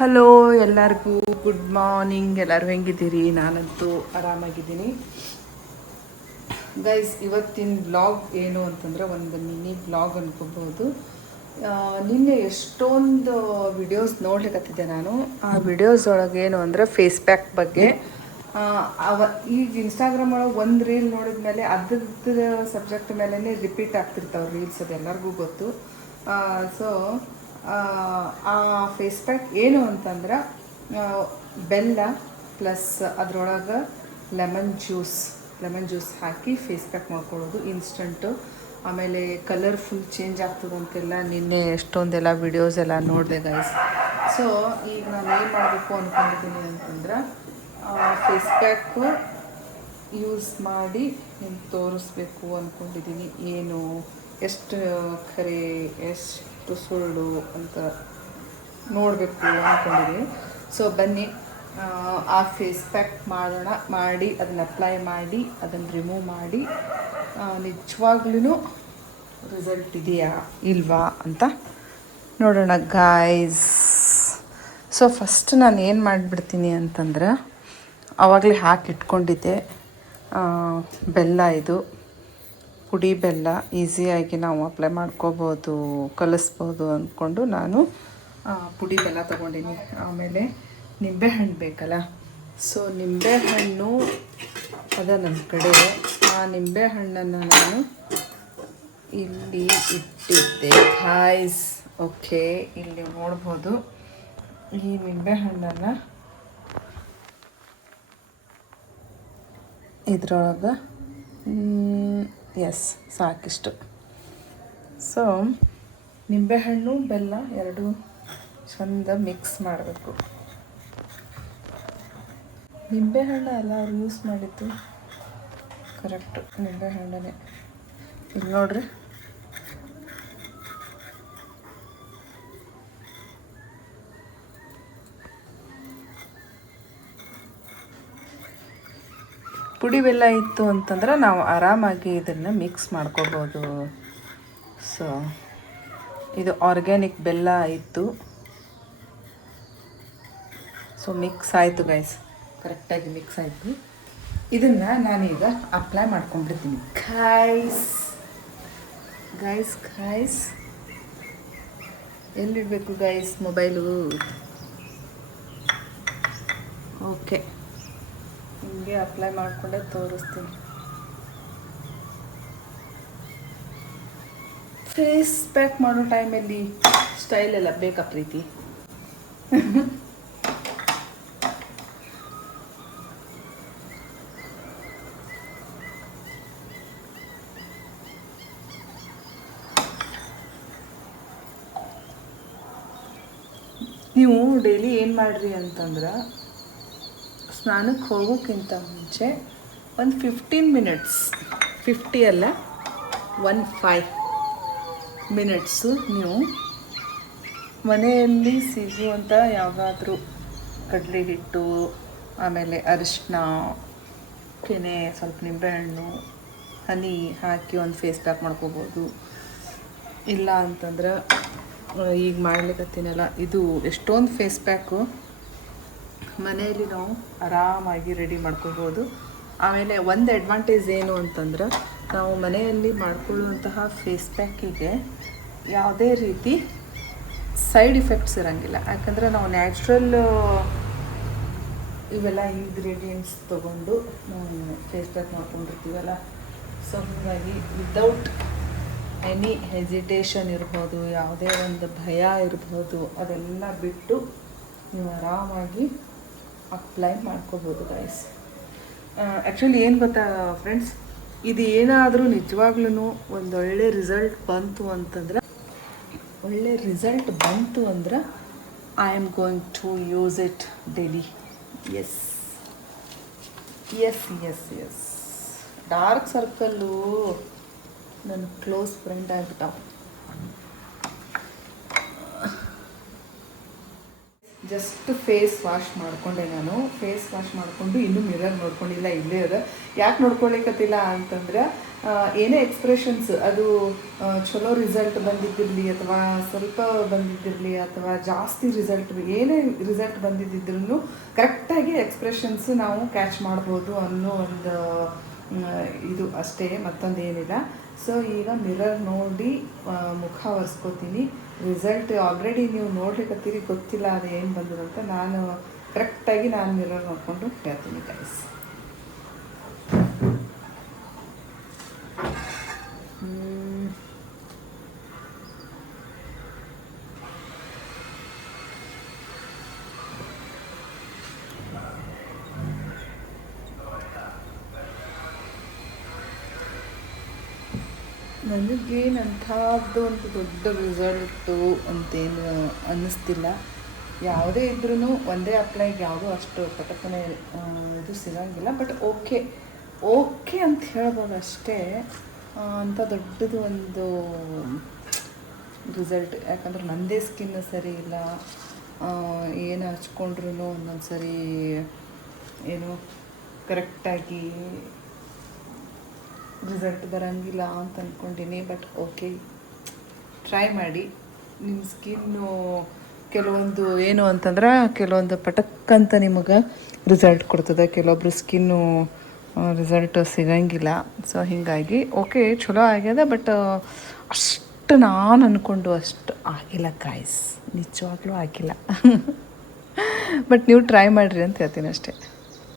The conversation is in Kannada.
ಹಲೋ ಎಲ್ಲರಿಗೂ ಗುಡ್ ಮಾರ್ನಿಂಗ್. ಎಲ್ಲರೂ ಹೆಂಗಿದ್ದೀರಿ? ನಾನಂತೂ ಆರಾಮಾಗಿದ್ದೀನಿ ಗೈಸ್. ಇವತ್ತಿನ ಬ್ಲಾಗ್ ಏನು ಅಂತಂದರೆ ಒಂದು ಮಿನಿ ಬ್ಲಾಗ್ ಅನ್ಕೋಬೋದು. ನಿನ್ನೆ ಎಷ್ಟೊಂದು ವಿಡಿಯೋಸ್ ನೋಡ್ಲಿಕ್ಕತ್ತಿದ್ದೆ ನಾನು. ಆ ವಿಡಿಯೋಸ್ ಒಳಗೆ ಏನು ಅಂದರೆ ಫೇಸ್ ಪ್ಯಾಕ್ ಬಗ್ಗೆ. ಈಗ ಇನ್ಸ್ಟಾಗ್ರಾಮ್ ಒಳಗೆ ಒಂದು ರೀಲ್ ನೋಡಿದ ಮೇಲೆ ಅದ್ರ ಸಬ್ಜೆಕ್ಟ್ ಮೇಲೇ ರಿಪೀಟ್ ಆಗ್ತಿರ್ತಾವೆ ರೀಲ್ಸ್, ಅದು ಎಲ್ಲರಿಗೂ ಗೊತ್ತು. ಸೊ ಆ ಫೇಸ್ ಪ್ಯಾಕ್ ಏನು ಅಂತಂದ್ರೆ ಬೆಲ್ಲ ಪ್ಲಸ್ ಅದರೊಳಗೆ ಲೆಮನ್ ಜ್ಯೂಸ್ ಹಾಕಿ ಫೇಸ್ ಪ್ಯಾಕ್ ಮಾಡ್ಕೊಳ್ಳೋದು ಇನ್ಸ್ಟಂಟು. ಆಮೇಲೆ ಕಲರ್ ಫುಲ್ ಚೇಂಜ್ ಆಗ್ತದಂತೆಲ್ಲ ನಿನ್ನೆ ಎಷ್ಟೊಂದೆಲ್ಲ ವಿಡಿಯೋಸ್ ಎಲ್ಲ ನೋಡಿದೆ ಗೈಸ್. ಸೊ ಈಗ ನಾನು ಏನು ಮಾಡಬೇಕು ಅಂದ್ಕೊಂಡಿದ್ದೀನಿ ಅಂತಂದ್ರೆ ಫೇಸ್ ಪ್ಯಾಕು ಯೂಸ್ ಮಾಡಿ ನಿಮ್ಗೆ ತೋರಿಸ್ಬೇಕು ಅಂದ್ಕೊಂಡಿದ್ದೀನಿ. ಏನು ಎಷ್ಟು ಖರೆ ಎಷ್ಟು ಸುಳ್ಳು ಅಂತ ನೋಡಬೇಕು ಅಂದ್ಕೊಂಡಿದ್ದೀನಿ. ಸೊ ಬನ್ನಿ ಆ ಫೇಸ್ ಪ್ಯಾಕ್ ಮಾಡಿ ಅದನ್ನು ಅಪ್ಲೈ ಮಾಡಿ ಅದನ್ನು ರಿಮೂವ್ ಮಾಡಿ ನಿಜವಾಗ್ಲೂ ರಿಸಲ್ಟ್ ಇದೆಯಾ ಇಲ್ವಾ ಅಂತ ನೋಡೋಣ ಗಾಯ್ಸ್. ಸೊ ಫಸ್ಟ್ ನಾನು ಏನು ಮಾಡಿಬಿಡ್ತೀನಿ ಅಂತಂದ್ರೆ, ಆವಾಗಲೇ ಹಾಕಿಟ್ಕೊಂಡಿದ್ದೆ ಬೆಲ್ಲ, ಇದು ಪುಡಿ ಬೆಲ್ಲ, ಈಸಿಯಾಗಿ ನಾವು ಅಪ್ಲೈ ಮಾಡ್ಕೋಬೋದು, ಕಲಿಸ್ಬೋದು ಅಂದ್ಕೊಂಡು ನಾನು ಪುಡಿ ಬೆಲ್ಲ ತೊಗೊಂಡಿನಿ. ಆಮೇಲೆ ನಿಂಬೆಹಣ್ಣು ಬೇಕಲ್ಲ, ಸೊ ನಿಂಬೆಹಣ್ಣು ಅದ ನನ್ನ ಕಡೆ. ಆ ನಿಂಬೆಹಣ್ಣನ್ನು ನಾನು ಇಲ್ಲಿ ಇಟ್ಟಿದ್ದೆ ಗಾಯ್ಸ್. ಓಕೆ, ಇಲ್ಲಿ ನೋಡ್ಬೋದು ಈ ನಿಂಬೆಹಣ್ಣನ್ನು ಇದ್ರೊಳಗೆ ಎಸ್ ಸಾಕಿಷ್ಟು. ಸೊ ನಿಂಬೆಹಣ್ಣು ಬೆಲ್ಲ ಎರಡು ಚಂದ ಮಿಕ್ಸ್ ಮಾಡಬೇಕು. ನಿಂಬೆಹಣ್ಣು ಎಲ್ಲರೂ ಯೂಸ್ ಮಾಡಿದ್ದು ಕರೆಕ್ಟು, ನಿಂಬೆಹಣ್ಣನೇ. ಇಲ್ಲಿ ನೋಡ್ರಿ, ಪುಡಿ ಬೆಲ್ಲ ಇತ್ತು ಅಂತಂದ್ರೆ ನಾವು ಆರಾಮಾಗಿ ಇದನ್ನು ಮಿಕ್ಸ್ ಮಾಡ್ಕೋಬೋದು. ಸೊ ಇದು ಆರ್ಗ್ಯಾನಿಕ್ ಬೆಲ್ಲ ಇತ್ತು. ಸೊ ಮಿಕ್ಸ್ ಆಯಿತು ಗೈಸ್, ಕರೆಕ್ಟಾಗಿ ಮಿಕ್ಸ್ ಆಯಿತು. ಇದನ್ನು ನಾನೀಗ ಅಪ್ಲೈ ಮಾಡ್ಕೊಂಡ್ಬಿಡ್ತೀನಿ ಗೈಸ್. ಎಲ್ಲಿಡಬೇಕು ಗೈಸ್ ಮೊಬೈಲು? ಓಕೆ, ಹಿಂಗೆ ಅಪ್ಲೈ ಮಾಡಿಕೊಂಡೆ ತೋರಿಸ್ತೀನಿ. ಫೇಸ್ ಪ್ಯಾಕ್ ಮಾಡೋ ಟೈಮಲ್ಲಿ ಸ್ಟೈಲ್ ಎಲ್ಲ ಬೇಕಾ ಪ್ರೀತಿ? ನೀವು ಡೈಲಿ ಏನು ಮಾಡಿರಿ ಅಂತಂದ್ರೆ, ಸ್ನಾನಕ್ಕೆ ಹೋಗೋಕ್ಕಿಂತ ಮುಂಚೆ ಒಂದು 15 ಮಿನಿಟ್ಸ್, 50 ಅಲ್ಲ 15 ಮಿನಿಟ್ಸು ನೀವು ಮನೆಯಲ್ಲಿ ಸಿಗುವಂಥ ಯಾವುದಾದ್ರೂ ಕಡಲೆ ಹಿಟ್ಟು, ಆಮೇಲೆ ಅರಿಶಿನ, ಕೆನೆ, ಸ್ವಲ್ಪ ನಿಂಬೆಹಣ್ಣು, ಹನಿ ಹಾಕಿ ಒಂದು ಫೇಸ್ ಪ್ಯಾಕ್ ಮಾಡ್ಕೋಬೋದು. ಇಲ್ಲ ಅಂತಂದ್ರೆ ಈಗ ಮಾಡ್ಲಿಕ್ಕತ್ತೀನಲ್ಲ, ಇದು ಎಷ್ಟೊಂದು ಫೇಸ್ ಪ್ಯಾಕು ಮನೆಯಲ್ಲಿ ನಾವು ಆರಾಮಾಗಿ ರೆಡಿ ಮಾಡ್ಕೋಬೋದು. ಆಮೇಲೆ ಒಂದು ಅಡ್ವಾಂಟೇಜ್ ಏನು ಅಂತಂದ್ರೆ, ನಾವು ಮನೆಯಲ್ಲಿ ಮಾಡ್ಕೊಳ್ಳುವಂತಹ ಫೇಸ್ ಪ್ಯಾಕಿಗೆ ಯಾವುದೇ ರೀತಿ ಸೈಡ್ ಇಫೆಕ್ಟ್ಸ್ ಇರೋಂಗಿಲ್ಲ. ಯಾಕಂದರೆ ನಾವು ನ್ಯಾಚುರಲ್ ಇವೆಲ್ಲ ಇಂಗ್ರೀಡಿಯೆಂಟ್ಸ್ ತೊಗೊಂಡು ನಾವು ಫೇಸ್ ಪ್ಯಾಕ್ ಮಾಡ್ಕೊಂಡಿರ್ತೀವಲ್ಲ. ಸೊ ಹಾಗಾಗಿ ವಿದೌಟ್ ಎನಿ ಹೆಸಿಟೇಷನ್ ಇರ್ಬೋದು, ಯಾವುದೇ ಒಂದು ಭಯ ಇರ್ಬೋದು, ಅದೆಲ್ಲ ಬಿಟ್ಟು ನೀವು ಆರಾಮಾಗಿ ಅಪ್ಲೈ ಮಾಡ್ಕೋಬೋದು ಗೈಸ್. ಆ್ಯಕ್ಚುಲಿ ಏನು ಗೊತ್ತಾ ಫ್ರೆಂಡ್ಸ್, ಇದು ಏನಾದರೂ ನಿಜವಾಗ್ಲೂ ಒಳ್ಳೆ ರಿಸಲ್ಟ್ ಬಂತು ಅಂತಂದ್ರೆ I am going to use it daily. Yes. Dark circle ನನ್ನ ಕ್ಲೋಸ್ ಫ್ರೆಂಡ್ ಆಗ್ಬಿಟ್ಟಾವ. ಜಸ್ಟ್ ಫೇಸ್ ವಾಶ್ ಮಾಡಿಕೊಂಡೆ ನಾನು. ಫೇಸ್ ವಾಶ್ ಮಾಡಿಕೊಂಡು ಇನ್ನೂ ಮಿರರ್ ನೋಡ್ಕೊಂಡಿಲ್ಲ, ಇಲ್ಲೇ ಅದ. ಯಾಕೆ ನೋಡ್ಕೊಳಿಕತ್ತಿಲ್ಲ ಅಂತಂದ್ರೆ, ಏನೇ ಎಕ್ಸ್ಪ್ರೆಷನ್ಸ್ ಅದು ಚಲೋ ರಿಸಲ್ಟ್ ಬಂದಿದ್ದಿರಲಿ ಅಥವಾ ಸ್ವಲ್ಪ ಬಂದಿದ್ದಿರಲಿ ಅಥವಾ ಜಾಸ್ತಿ ರಿಸಲ್ಟ್ ಏನೇ ರಿಸಲ್ಟ್ ಬಂದಿದ್ದಿದ್ರೂ ಕರೆಕ್ಟಾಗಿ ಎಕ್ಸ್ಪ್ರೆಷನ್ಸ್ ನಾವು ಕ್ಯಾಚ್ ಮಾಡ್ಬೋದು ಅನ್ನೋ ಒಂದು ಇದು ಅಷ್ಟೇ, ಮತ್ತೊಂದು ಏನಿಲ್ಲ. ಸೊ ಈಗ ಮಿರರ್ ನೋಡಿ ಮುಖ ಒರೆಸ್ಕೋತೀನಿ. ರಿಸಲ್ಟ್ ಆಲ್ರೆಡಿ ನೀವು ನೋಡ್ಲಿಕ್ಕತ್ತೀರಿ, ಗೊತ್ತಿಲ್ಲ ಅದು ಏನು ಬಂದಿದೆ ಅಂತ. ನಾನು ಕರೆಕ್ಟಾಗಿ ನಾನು ಮಿರರ್ ನೋಡಿಕೊಂಡು ಹೇಳ್ತೀನಿ ಗೈಸ್. ನನಗೇನಂಥದ್ದು ಒಂದು ದೊಡ್ಡ ರಿಸಲ್ಟು ಅಂತೇನು ಅನ್ನಿಸ್ತಿಲ್ಲ. ಯಾವುದೇ ಇದ್ರೂ ಒಂದೇ ಅಪ್ಲೈಗೆ ಯಾವುದೂ ಅಷ್ಟು ಪಟಕನೆ ಇದು ಸಿಗೋಂಗಿಲ್ಲ. ಬಟ್ ಓಕೆ ಅಂತ ಹೇಳ್ಬೋದು ಅಷ್ಟೇ. ಅಂಥ ದೊಡ್ಡದು ಒಂದು ರಿಸಲ್ಟ್, ಯಾಕಂದ್ರೆ ನನ್ನದೇ ಸ್ಕಿನ್ ಸರಿ ಇಲ್ಲ. ಏನು ಹಚ್ಕೊಂಡ್ರೂ ಒಂದೊಂದು ಸರಿ ಏನು ಕರೆಕ್ಟಾಗಿ ರಿಸಲ್ಟ್ ಬರೋಂಗಿಲ್ಲ ಅಂತ ಅಂದ್ಕೊಂಡೀನಿ. ಬಟ್ ಓಕೆ, ಟ್ರೈ ಮಾಡಿ. ನಿಮ್ಮ ಸ್ಕಿನ್ನು ಕೆಲವೊಂದು ಏನು ಅಂತಂದ್ರೆ ಕೆಲವೊಂದು ಪಟಕ್ಕಂತ ನಿಮಗೆ ರಿಸಲ್ಟ್ ಕೊಡ್ತದೆ, ಕೆಲವೊಬ್ರು ಸ್ಕಿನ್ನು ರಿಸಲ್ಟ್ ಸಿಗೋಂಗಿಲ್ಲ. ಸೊ ಹೀಗಾಗಿ ಓಕೆ ಚಲೋ ಆಗ್ಯದ, ಬಟ್ ಅಷ್ಟು ನಾನು ಅಂದ್ಕೊಂಡು ಅಷ್ಟು ಆಗಿಲ್ಲ ಗಾಯ್ಸ್, ನಿಜವಾಗ್ಲೂ ಆಗಿಲ್ಲ. ಬಟ್ ನೀವು ಟ್ರೈ ಮಾಡಿರಿ ಅಂತ ಹೇಳ್ತೀನಿ ಅಷ್ಟೇ.